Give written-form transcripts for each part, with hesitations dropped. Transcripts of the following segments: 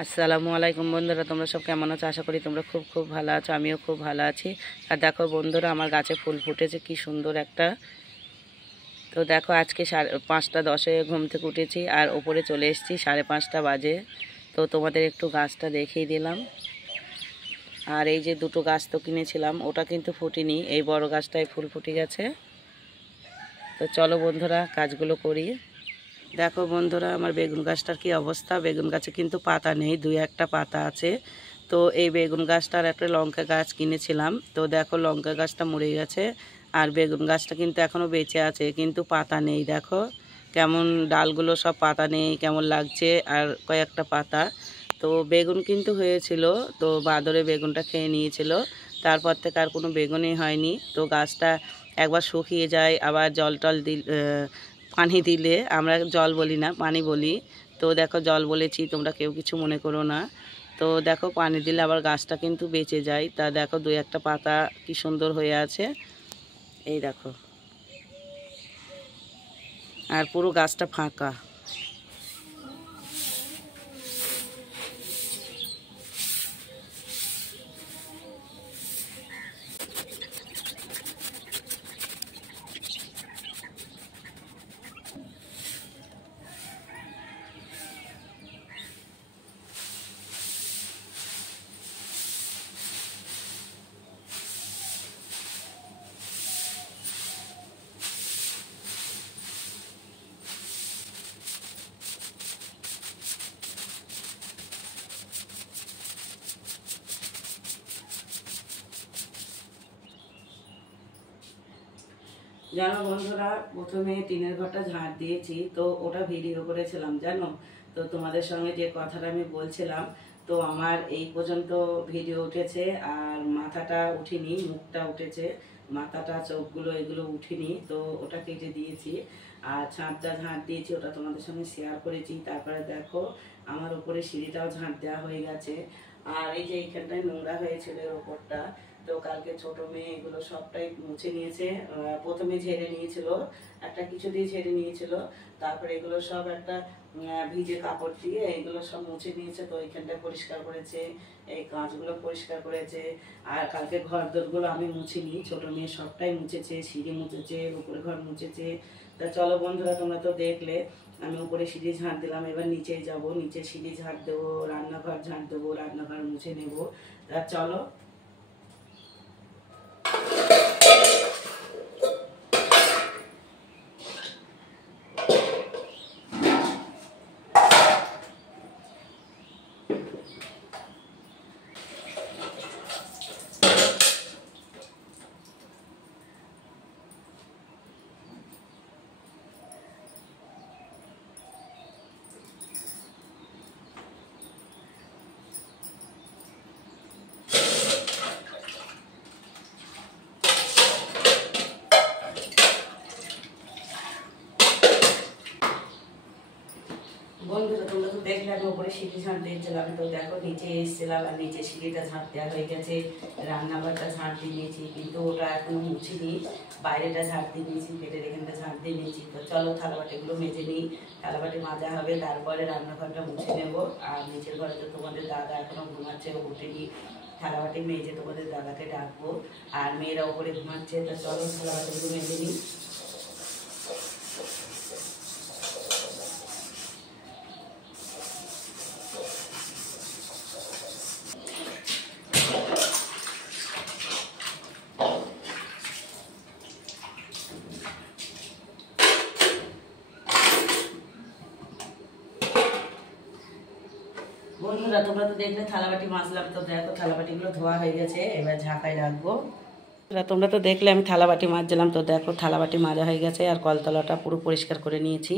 আসসালামু আলাইকুম বন্ধুরা, তোমরা সব কেমন আছো? আশা করি তোমরা খুব খুব ভালো আছো। আমিও খুব ভালো আছি। আর দেখো বন্ধুরা, আমার গাছে ফুল ফুটেছে কি সুন্দর একটা। তো দেখো আজকে 5:10 ঘুম থেকে উঠেছি আর ওপরে চলে এসেছি 5:30 বাজে। তো তোমাদের একটু গাছটা দেখিয়ে দিলাম। আর এই যে দুটো গাছ তো কিনেছিলাম, ওটা কিন্তু ফুটেনি, এই বড় গাছটায় ফুল ফুটে গেছে। তো চলো বন্ধুরা কাজগুলো করি। দেখো বন্ধুরা, আমার বেগুন গাছটার কি অবস্থা। বেগুন গাছে কিন্তু পাতা নেই, দুই একটা পাতা আছে। তো এই বেগুন গাছটার একটা লঙ্কা গাছ কিনেছিলাম, তো দেখো লঙ্কা গাছটা মরে গেছে। আর বেগুন গাছটা কিন্তু এখনও বেঁচে আছে, কিন্তু পাতা নেই। দেখো কেমন ডালগুলো সব পাতা নেই, কেমন লাগছে। আর কয়েকটা পাতা। তো বেগুন কিন্তু হয়েছিল, তো বাদরে বেগুনটা খেয়ে নিয়েছিল। তারপর থেকে আর কোনো বেগুনই হয়নি। তো গাছটা একবার শুকিয়ে যায়, আবার জল টল পানি দিলে, আমরা জল বলি না পানি বলি। তো দেখো জল বলেছি, তোমরা কেউ কিছু মনে করো না। তো দেখো পানি দিলে আবার গাছটা কিন্তু বেঁচে যায়। তা দেখো দুই একটা পাতা কি সুন্দর হয়ে আছে, এই দেখো। আর পুরো গাছটা ফাঁকা। জানো বন্ধুরা, প্রথমে টিনের ঘরটা ঝাঁট দিয়েছি, তো ওটা ভিডিও করেছিলাম জানো। তো তোমাদের সঙ্গে যে কথাটা আমি বলছিলাম, তো আমার এই পর্যন্ত ভিডিও উঠেছে। আর মাথাটা উঠিনি, মুখটা উঠেছে, মাথাটা চোখগুলো এগুলো উঠিনি। তো ওটা কেটে দিয়েছি। আর ছাদটা ঝাঁট দিয়েছি, ওটা তোমাদের সঙ্গে শেয়ার করেছি। তারপরে দেখো আমার উপরে সিঁড়িটাও ঝাঁট দেওয়া হয়ে গেছে। আর এই যে এইখানটায় নোংরা হয়েছিল ওপরটা, তো কালকে ছোট মেয়ে এগুলো সবটাই মুছে নিয়েছে। প্রথমে ঝেড়ে নিয়েছিল, একটা কিছু দিয়ে ঝেড়ে নিয়েছিল। তারপরে এগুলো সব একটা ভিজে কাপড় দিয়ে এগুলো সব মুছে নিয়েছে। তো এইখানটা পরিষ্কার করেছে, এই কাঁচগুলো পরিষ্কার করেছে। আর কালকে ঘর দোরগুলো আমি মুছিনি, ছোট মেয়ে সবটাই মুছেছে, সিঁড়ি মুছেছে, উপরে ঘর মুছেছে। তা চলো বন্ধুরা, তোমরা তো দেখলে আমি উপরে সিঁড়ি ঝাঁট দিলাম, এবার নিচেই যাব, নিচে সিঁড়ি ঝাঁট দেবো, রান্নাঘর ঝাঁট দেবো, রান্নাঘর মুছে নেবো। তা চলো। বন্ধুরা তোমরা তো দেখলে আমি উপরে সিঁড়ি ঝাঁট দিয়েছিলাম, তো দেখো নিচে এসেছিলাম আর নিচে সিঁড়িটা ঝাঁট দেওয়া হয়ে গেছে। রান্নাঘরটা ঝাঁট দিয়ে নিয়েছি, কিন্তু ওটা এখনো মুছিনি। বাইরেটা ঝাঁট দিয়ে নিয়েছি, পেটের এখানটা ঝাঁট দিয়ে নিয়েছি। তো চলো থালাবাটিগুলো মেজে নিই, থালাবাটি মাজা হবে, তারপরে রান্নাঘরটা মুছে নেবো। আর নিচের ঘরে তো তোমাদের দাদা এখনো ঘুমাচ্ছে, ও উঠেনি। থালাবাটি মেজে তোমাদের দাদাকে ডাকবো। আর মেয়েরা ওপরে ঘুমাচ্ছে, তো চলো থালাবাটিগুলো মেজে নিই। বন্ধুরা তোমরা তো দেখলে থালাবাটি মাজলাম, তো দেখো থালাবাটিগুলো ধোয়া হয়ে গেছে, এবার ঝাঁকায় রাখবো। তোমরা তো দেখলে আমি থালাবাটি মাজলাম, তো দেখো থালাবাটি মাজা হয়ে গেছে আর কলতলাটা পুরো পরিষ্কার করে নিয়েছি।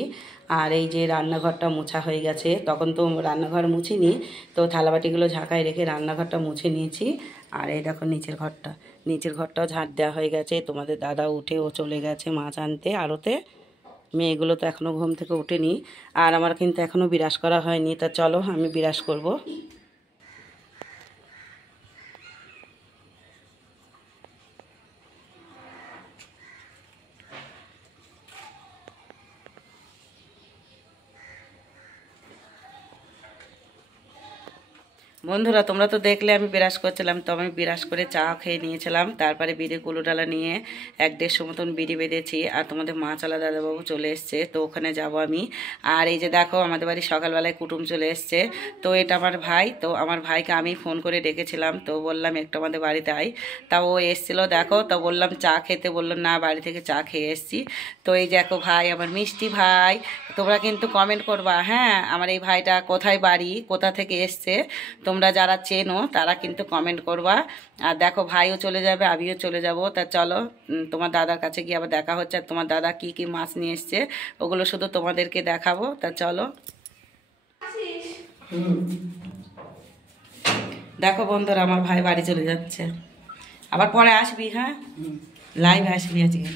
আর এই যে রান্নাঘরটা মোছা হয়ে গেছে, তখন তো রান্নাঘর মুছিনি, তো থালাবাটিগুলো ঝাঁকায় রেখে রান্নাঘরটা মুছে নিয়েছি। আর এই দেখো নিচের ঘরটাও ঝাঁট দেওয়া হয়ে গেছে। তোমাদের দাদা উঠে ও চলে গেছে মাছ আনতে আড়তে। মেয়েগুলো তো এখনও ঘুম থেকে ওঠেনি। আর আমার কিন্তু এখনও বিরাস করা হয়নি, তা চলো আমি বিরাস করব। বন্ধুরা তোমরা তো দেখলে আমি বিরাজ করছিলাম, তো আমি বিরাজ করে চা খেয়ে নিয়েছিলাম। তারপরে বিড়ি কুলুডালা নিয়ে 1-150 মতন বিড়ি বেঁধেছি। আর তোমাদের মাছালা দাদাবাবু চলে এসছে, তো ওখানে যাব আমি। আর এই যে দেখো আমাদের বাড়ি সকালবেলায় কুটুম চলে এসছে। তো এটা আমার ভাই, তো আমার ভাইকে আমি ফোন করে ডেকেছিলাম, তো বললাম একটু আমাদের বাড়িতে আই। তা ও এসছিল দেখো, তো বললাম চা খেতে, বললাম না বাড়ি থেকে চা খেয়ে এসছি। তো এই দেখো ভাই, আমার মিষ্টি ভাই। তোমরা কিন্তু কমেন্ট করবা, হ্যাঁ আমার এই ভাইটা কোথায় বাড়ি, কোথা থেকে এসছে, তোমরা যারা চেনো তারা কিন্তু কমেন্ট করবা। আর দেখো ভাইও চলে যাবে, আমিও চলে যাব। তা চলো তোমার দাদার কাছে গিয়ে আবার দেখা হচ্ছে। আর তোমার দাদা কি কি মাছ নিয়ে এসছে ওগুলো শুধু তোমাদেরকে দেখাবো। তা চলো। দেখো বন্ধুরা আমার ভাই বাড়ি চলে যাচ্ছে, আবার পরে আসবি, হ্যাঁ লাইভ আসবি আজকে।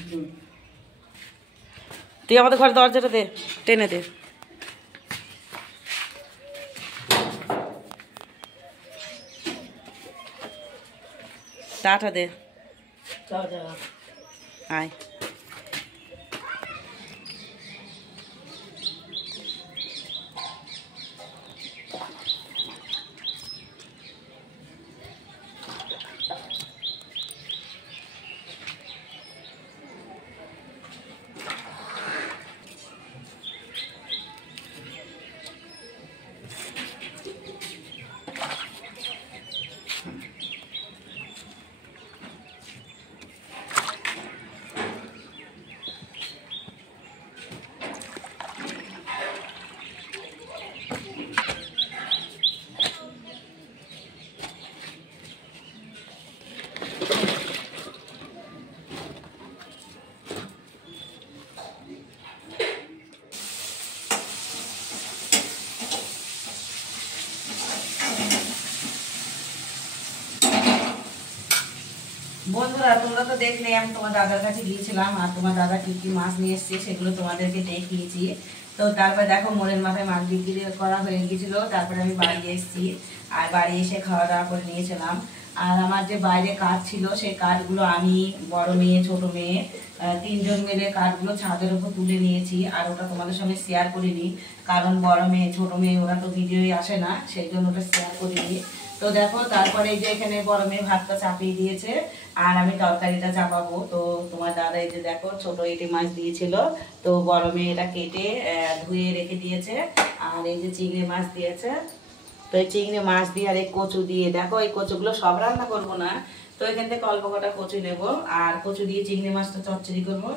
তুই আমাদের ঘরে দরজাটা দে, টেনে দে। টাটা দে, আয়। বন্ধুরা তোমরা তো দেখলে আমি তোমার দাদার কাছে গিয়েছিলাম, আর তোমার দাদা কি কি মাছ নিয়ে এসছে সেগুলো তোমাদেরকে দেখিয়েছি। তো তারপর দেখো মোড়ের মাথায় মাছ বিক্রি করা হয়ে গিয়েছিল। তারপরে আমি বাড়ি এসেছি, আর বাড়ি এসে খাওয়া দাওয়া করে নিয়েছিলাম। আর আমার যে বাইরে কাঠ ছিল সেই কাঠগুলো আমি, বড় মেয়ে, ছোট মেয়ে, 3জন মিলে কাঠগুলো ছাদের উপর তুলে নিয়েছি। আর ওটা তোমাদের সঙ্গে শেয়ার করিনি, কারণ বড় মেয়ে ছোট মেয়ে ওরা তো ভিডিওই আসে না, সেই জন্য ওটা শেয়ার করিনি। তো দেখো তারপরে এই যে এখানে বড় মেয়ে ভাতটা চাপিয়ে দিয়েছে, আর আমি তরকারিটা চাপাবো। তো তোমার দাদা এই যে দেখো ছোট ইটি মাছ দিয়েছিল, তো বড় মেয়ে এটা কেটে ধুয়ে রেখে দিয়েছে। আর এই যে চিংড়ি মাছ দিয়েছে, তো এই চিংড়ি মাছ দিয়ে আর এই কচু দিয়ে, দেখো এই কচুগুলো সব রান্না করবো না, তো এখান থেকে অল্প কটা কচু নেবো। আর কচু দিয়ে চিংড়ি মাছটা চচ্চড়ি করবো,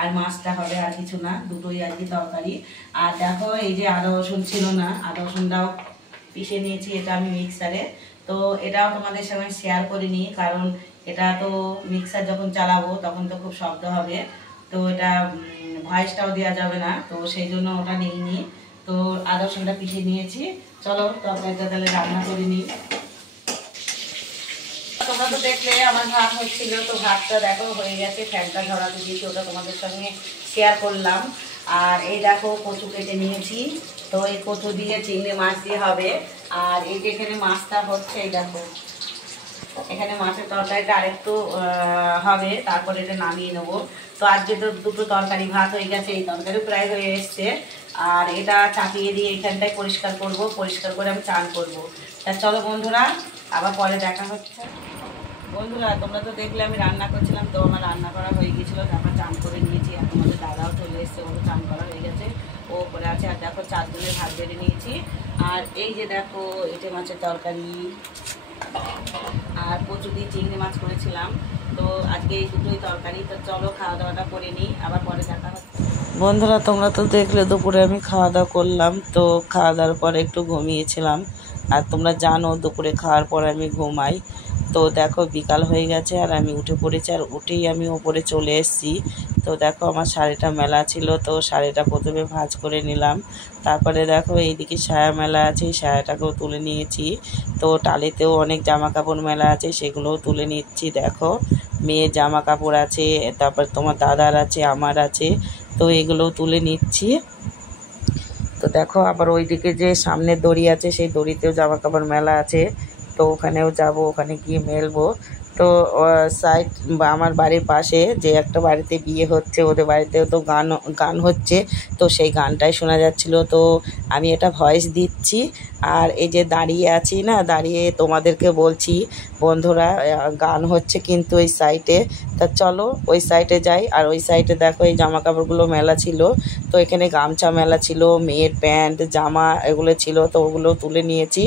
আর মাছটা হবে, আর কিছু না, দুটোই আর কি তরকারি। আর দেখো এই যে আদা রসুন ছিল না, আদা রসুনটাও পিষে নিয়েছি, এটা আমি মিক্সারে। তো এটাও তোমাদের সঙ্গে শেয়ার করিনি, কারণ এটা তো মিক্সার যখন চালাবো তখন তো খুব শব্দ হবে, তো এটা ভয়েসটাও দেওয়া যাবে না, তো সেই জন্য ওটা নিইনি। তো আদা রসুনটা পিষে নিয়েছি, চলো তরকারিটা তাহলে রান্না করে নিই। তোমরা তো দেখলে আমার ভাত হচ্ছিল, তো ভাতটা দেখো হয়ে গেছে, ফ্যানটা ঝরাতে দিয়েছি, ওটা তোমাদের সঙ্গে শেয়ার করলাম। আর এই দেখো কচু কেটে নিয়েছি, তো এই কচু দিয়ে চিংড়ি মাছ দিয়ে হবে। আর এই যে এখানে মাছটা হচ্ছে, এই দেখো এখানে মাছের তরকারিটা আরেকটু হবে, তারপরে এটা নামিয়ে নেবো। তো আজকে তো দুটো তরকারি ভাত হয়ে গেছে, এই তরকারি প্রায় হয়ে এসছে। আর এটা চাপিয়ে দিয়ে এখানটায় পরিষ্কার করব, পরিষ্কার করে আমি চান করব। তা চলো বন্ধুরা আবার পরে দেখা হচ্ছে। বন্ধুরা তোমরা তো দেখলে আমি রান্না করছিলাম, তো আমার রান্না করা হয়ে গিয়েছিলো, তারপর চান করে নিয়েছি। আর তোমাদের দাদাও চলে এসছে, ওরও চান করা হয়ে গেছে, ও করে আছে। আর দেখো 4 জনের ভাত বেড়ে নিয়েছি। আর এই যে দেখো ইটে মাছের তরকারি, আর কচু দিয়ে চিংড়ি মাছ করেছিলাম। তো আজকে এই দুটোই তরকারি। তো চলো খাওয়া দাওয়াটা করে নিই, আবার পরে দেখা হচ্ছে। বন্ধুরা তোমরা তো দেখলে দুপুরে আমি খাওয়া দাওয়া করলাম, তো খাওয়া দাওয়ার পরে একটু ঘুমিয়েছিলাম। আর তোমরা জানো দুপুরে খাওয়ার পর আমি ঘুমাই। তো দেখো বিকাল হয়ে গেছে, আর আমি উঠে পড়েছি, আর উঠেই আমি ওপরে চলে এসেছি। তো দেখো আমার শাড়িটা মেলা ছিল, তো শাড়িটা প্রথমে ভাঁজ করে নিলাম। তারপরে দেখো এইদিকে সায়া মেলা আছে, সায়াটাকেও তুলে নিয়েছি। তো টালিতেও অনেক জামা কাপড় মেলা আছে, সেগুলোও তুলে নিচ্ছি। দেখো মেয়ের জামা কাপড় আছে, তারপর তোমার দাদার আছে, আমার আছে, তো এগুলোও তুলে নিচ্ছি। তো দেখো আবার ওইদিকে যে সামনের দড়ি আছে, সেই দড়িতেও জামা কাপড় মেলা আছে, তো ওখানেও যাব, ওখানে গিয়ে মেলবো। তো তো সাইড বা আমার বাড়ির পাশে যে একটা বাড়িতে বিয়ে হচ্ছে, ওদের বাড়িতেও তো গান গান হচ্ছে, তো সেই গানটাই শোনা যাচ্ছিল। তো আমি এটা ভয়েস দিচ্ছি, আর এই যে দাঁড়িয়ে আছি না, দাঁড়িয়ে তোমাদেরকে বলছি বন্ধুরা গান হচ্ছে কিন্তু ওই সাইডে। তা চলো ওই সাইডে যাই। আর ওই সাইডে দেখো এই জামা কাপড়গুলো মেলা ছিল, তো এখানে গামছা মেলা ছিল, মেয়ের প্যান্ট জামা এগুলো ছিল, তো ওগুলো তুলে নিয়েছি।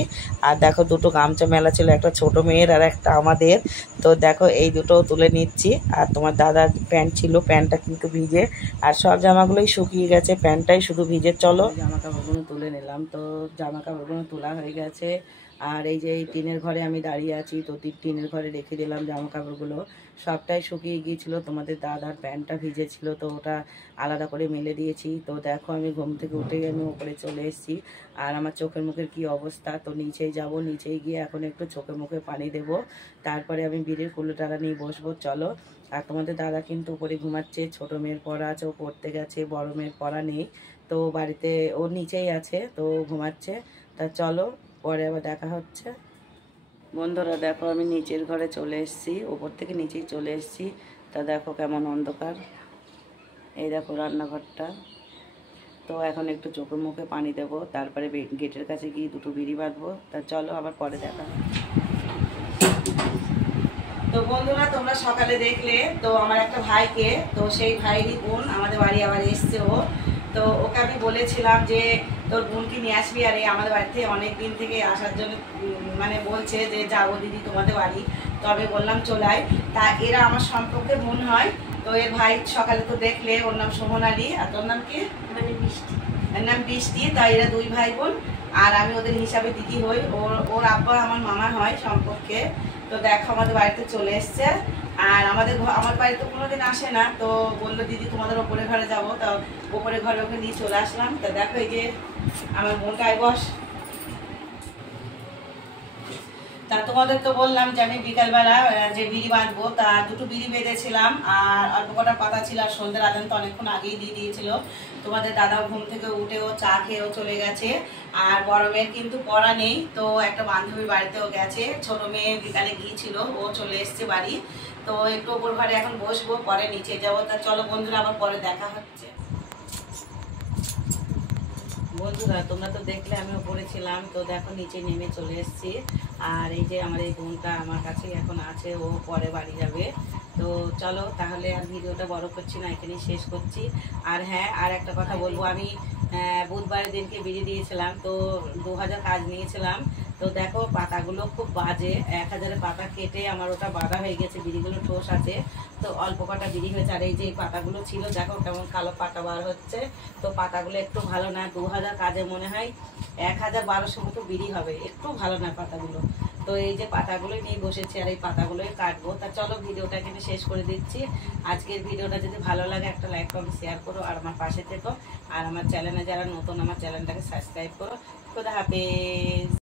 আর দেখো দুটো গামছা মেলা ছিল, একটা ছোট মেয়ের আর একটা আমাদের। তো দেখো এই দুটো তুলে নিচ্ছি। আর তোমার দাদার প্যান্ট ছিল, প্যান্টটা কিন্তু ভিজে, আর সব জামাগুলোই শুকিয়ে গেছে, প্যান্টটাই শুধু ভিজে। চলো জামা কাপড়গুলো তুলে নিলাম। তো জামা কাপড়গুলো তোলা হয়ে গেছে। আর এই যে এই টিনের ঘরে আমি দাঁড়িয়ে আছি, তো টিনের ঘরে রেখে দিলাম জামা কাপড়গুলো, সবটাই শুকিয়ে গিয়েছিলো। তোমাদের দাদার প্যান্টটা ভিজে ছিল, তো ওটা আলাদা করে মেলে দিয়েছি। তো দেখো আমি ঘুম থেকে উঠেই আমি উপরে চলে এসেছি। আর আমার চোখের মুখের কি অবস্থা, তো নিচেই যাব, নিচেই গিয়ে এখন একটু চোখে মুখে পানি দেব, তারপরে আমি বিড়ির কুলোটারা নিয়ে বসবো। চলো। আর তোমাদের দাদা কিন্তু উপরে ঘুমাচ্ছে, ছোট মেয়ের পড়া আছে, ও পড়তে গেছে, বড় মেয়ের পড়া নেই, তো বাড়িতে ও নিচেই আছে, তো ঘুমাচ্ছে। তা চলো পরে আবার দেখা হচ্ছে। বন্ধুরা দেখো আমি নিচের ঘরে চলে এসেছি, ওপর থেকে নিচেই চলে এসেছি। তা দেখো কেমন অন্ধকার, এই দেখো রান্নাঘরটা। তো এখন একটু চোখে মুখে পানি দেবো, তারপরে গেটের কাছে গিয়ে দুটো বিড়ি বাঁধবো। তা চলো আবার পরে দেখা। তো বন্ধুরা তোমরা সকালে দেখলে তো আমার একটা ভাইকে, তো সেই ভাইয়েরই বোন আমাদের বাড়ি আবার এসছে ও। তো ওকে আমি বলেছিলাম যে তোর বোনকে নিয়ে আসবি, আর এই আমাদের বাড়িতে অনেক দিন থেকে আসার জন্য মানে বলছে যে যাবো দিদি তোমাদের বাড়ি। তো আমি বললাম চলাই। তা এরা আমার সম্পর্কে বোন হয়। তো এর ভাই সকালে তো দেখলে, ওর নাম সোহন আলী, আর তোর নাম কি? মানে বৃষ্টি। এর নাম বৃষ্টি। তাই এরা দুই ভাই বোন, আর আমি ওদের হিসাবে দিদি হই। ওর আব্বা আমার মামা হয় সম্পর্কে। তো দেখো আমাদের বাড়িতে চলে এসছে। আর আমার বাড়িতে কোনোদিন আসে না, তো বললো দিদি তোমাদের ওপরে ঘরে যাবো, তো ওপরে ঘরে ওকে নিয়ে চলে আসলাম। তো দেখো এই যে আমার বোনটাই বস। তা তোমাদের তো বললাম যে আমি বিকালবেলা যে বিড়ি বাঁধবো, তা দুটো বিড়ি বেঁধেছিলাম, আর অল্প কটা পাতা ছিল, আর সন্ধ্যের আদান তো অনেকক্ষণ আগেই দিয়ে দিয়েছিল। তোমাদের দাদাও ঘুম থেকে উঠেও চা খেয়েও চলে গেছে। আর বড় মেয়ের কিন্তু পড়া নেই, তো একটা বান্ধবীর বাড়িতেও গেছে। ছোট মেয়ে বিকালে গিয়েছিল, ও চলে এসছে বাড়ি। তো একটু ওপর ঘরে এখন বসবো, পরে নিচে যাবো। তা চলো বন্ধুরা আবার পরে দেখা হচ্ছে। বন্ধুরা তোমরা তো দেখলে আমি উপরে ছিলাম, তো দেখো নিচে নেমে চলে এসেছি। আর এই যে আমার এই বোনটা আমার কাছে এখন আছে, ও পরে বাড়ি যাবে। তো চলো তাহলে আর ভিডিওটা বড় করছি না, এখানেই শেষ করছি। আর হ্যাঁ, আর একটা কথা বলবো, আমি বুধবারের দিনকে বিড়ি দিয়েছিলাম, তো 2000 কাজ নিয়েছিলাম। তো দেখো পাতাগুলো খুব বাজে, 1000 পাতা কেটে আমার ওটা বাঁধা হয়ে গেছে, বিড়িগুলো ঠোস আছে, তো অল্প কটা বিড়ি হয়েছে। আর এই যে পাতাগুলো ছিল দেখো কেমন কালো পাতা বার হচ্ছে, তো পাতাগুলো একটু ভালো না। 2000 কাজে মনে হয় 1200 মতো বিড়ি হবে, একটু ভালো না পাতাগুলো। তো এই যে পাতাগুলোই নিয়ে বসেছি, আর এই পাতাগুলোই কাটবো। তা চলো ভিডিওটা কিন্তু শেষ করে দিচ্ছি। আজকের ভিডিওটা যদি ভালো লাগে একটা লাইক কমেন্ট শেয়ার করো, আর আমার পাশে থেকো। আর আমার চ্যানেলে যারা নতুন, আমার চ্যানেলটাকে সাবস্ক্রাইব করো। খোদা হাফেজ।